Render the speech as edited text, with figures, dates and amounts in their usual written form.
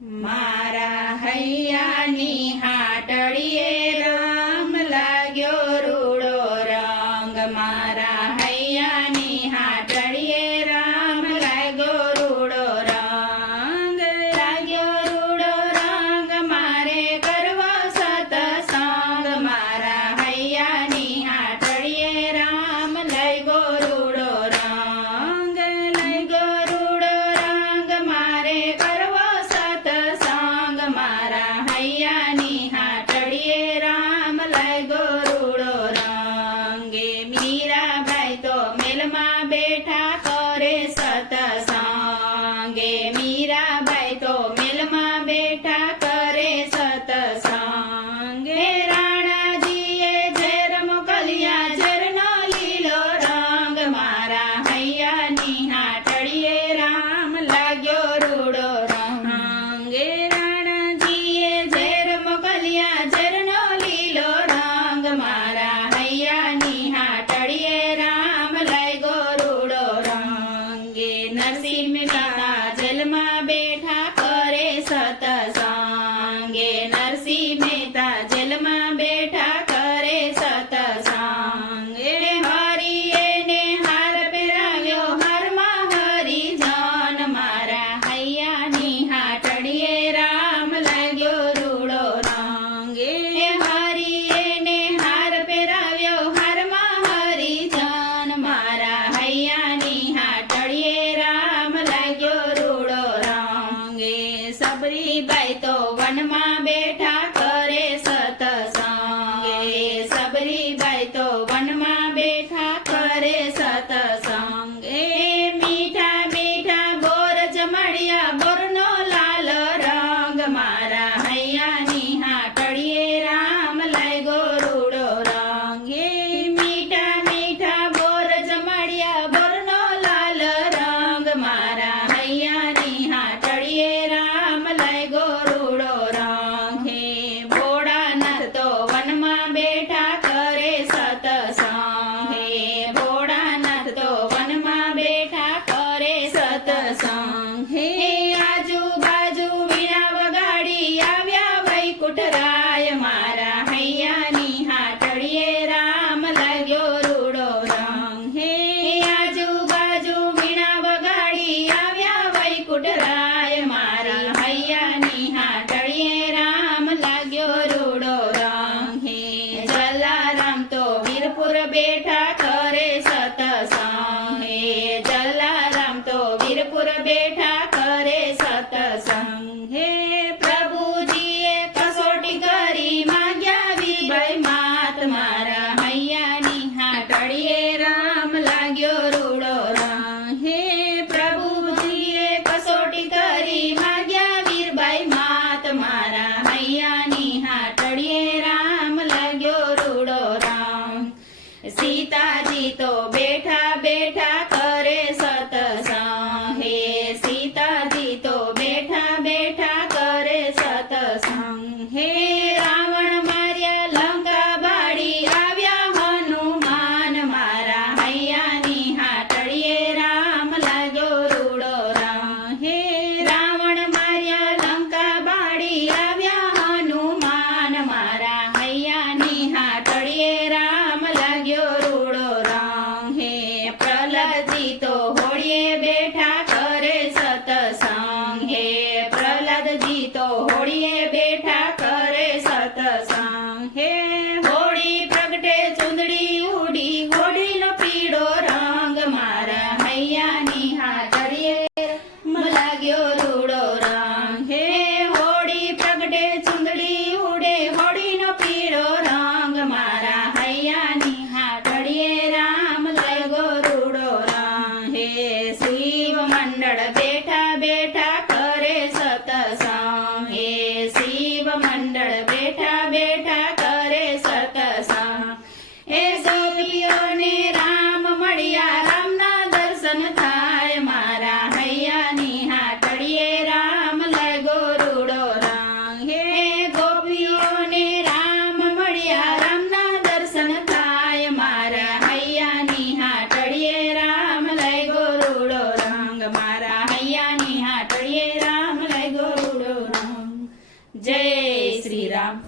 મારા હૈયાની હાટડીએ રામ લાગ્યો રૂડો રંગ મારા હૈયાની હાટડીએ રામ લાગ્યો રૂડો રંગ મારે કરવો સતસંગ મારા હૈયાની હાટડીએ રામ લાગ્યો રૂડો રંગ મારે કરવો સતસંગ મારા હૈયાની હાટડીએ રામ લાગ્યો રૂડો રંગે મીરાબાઈ તો મેલમાં બેઠા કરે સતસંગે મીરાબાઈ તો મેલમાં બેઠા કરે સતસંગે રાણાજીએ ઝેર મોકલ્યા ઝેરનો લીલો રંગ મારા હૈયાની હાટડીએ રામ લાગ્યો રૂડો રંગે રાણાજીએ ઝેર મોકલ્યા ઝેરનો લીલો રંગ મારા હૈયાની હાટડીએ રામ લાગ્યો રૂડો રંગે નરસિંહ મહેતા જેલમાં બેઠા કરે સતસંગે નરસિંહ મહેતા જેલમાં બેઠા કરે સતસંગે હરિએ ને હાર પહેરાવ્યો હારમાં હરિજન મારા હૈયાની હાટડીએ રામ લાગ્યો રૂડો રંગે હરિએ ને હાર પહેરાવ્યો હારમાં હરિજન મારા હૈયાની હાટડીએ રામ લાગ્યો રૂડો રંગે સબરીબાઈ તો વનમાં બેઠા કરે સતસંગે સબરીબાઈ તો વનમાં બેઠા કરે સતસંગે મીઠા મીઠા બોર જમાડ્યા બોરનો લાલ રંગ મારા હૈયાની હાટડીએ રામ લાગ્યો રૂડો રંગે મીઠા મીઠા બોર જમાડ્યા બોરનો લાલ રંગ મારા હૈયાની હાટડીએ રામ લાગ્યો રૂડો રંગે ભોળાનાથ તો વનમાં બેઠા કરે સતસંગે ભોળાનાથ તો વનમાં બેઠા કરે સતસંગે આજુબાજુ વીણા વગાડી આવ્યા વૈકુંઠરાય મારા હૈયાની હાટડીએ રામ લાગ્યો રૂડો રંગે આજુબાજુ વીણા વગાડી આવ્યા વૈકુંઠરાય મારી હૈયાની હાટડીએ રામ લાગ્યો રૂડો રંગે જલારામ તો વીરપુર બેઠા કરે સતસંગે જલારામ તો વીરપુર બેઠા કરે સતસંગે પ્રભુજીએ કસોટી કરી માંગ્યા વીરબાઈ માત મારા હૈયાની હાટડીએ રામ લાગ્યો રૂડો રંગે પ્રભુજીએ કસોટી કરી માંગ્યા વીરબાઈ માત મારા હૈયાની હાટડીએ રામ લાગ્યો રૂડો રંગ સીતાજી તો બેઠા બેઠા કરે સતસંગ હે સીતાજી તો બેઠા બેઠા કરે સતસંગ હે રાવણ માર્યા લંકા બાળી આવ્યા હનુમાન મારા હૈયાની હાટડીએ રામ લાગ્યો રૂડો રંગ હે રાવણ માર્યા લંકા બાળી આવ્યા હનુમાન મારા હૈયાની હાટડીએ રામ લાગ્યો રૂડો રંગ હે પ્રહલાદજી તો હોળીએ બેઠા કરે સતસંગ હે પ્રહલાદજી તો હોળીએ બેઠા કરે સતસંગ હે હોળી પ્રગટે ચુંદડી ઉડી હોળીનો પીળો રંગ મારા હૈયાની હાટડીએ લાગ્યો રૂડો રંગ હે હોળી પ્રગટે ચુંદડી ઉડે હોળીનો પીળો રંગ મારા હૈયાની હાટડીએ રામ લાગ્યો રૂડો રંગ હે શિવ મંડળ બેઠા બેઠા કરે સતસંગ હે શિવ મંડળ બેઠા બેઠા કરે સતસંગ એ ગોપીઓને રામ મળ્યા રામના દર્શન થાય મારા હૈયાની હાટડીએ રામ લાગ્યો રૂડો રંગ હે ગોપીઓને રામ મળ્યા રામના દર્શન થાય મારા હૈયાની હાટડીએ રામ લાગ્યો રૂડો રંગ મારા હૈયાની હાટડીએ રામ લાગ્યો રૂડો જય શ્રી રામ.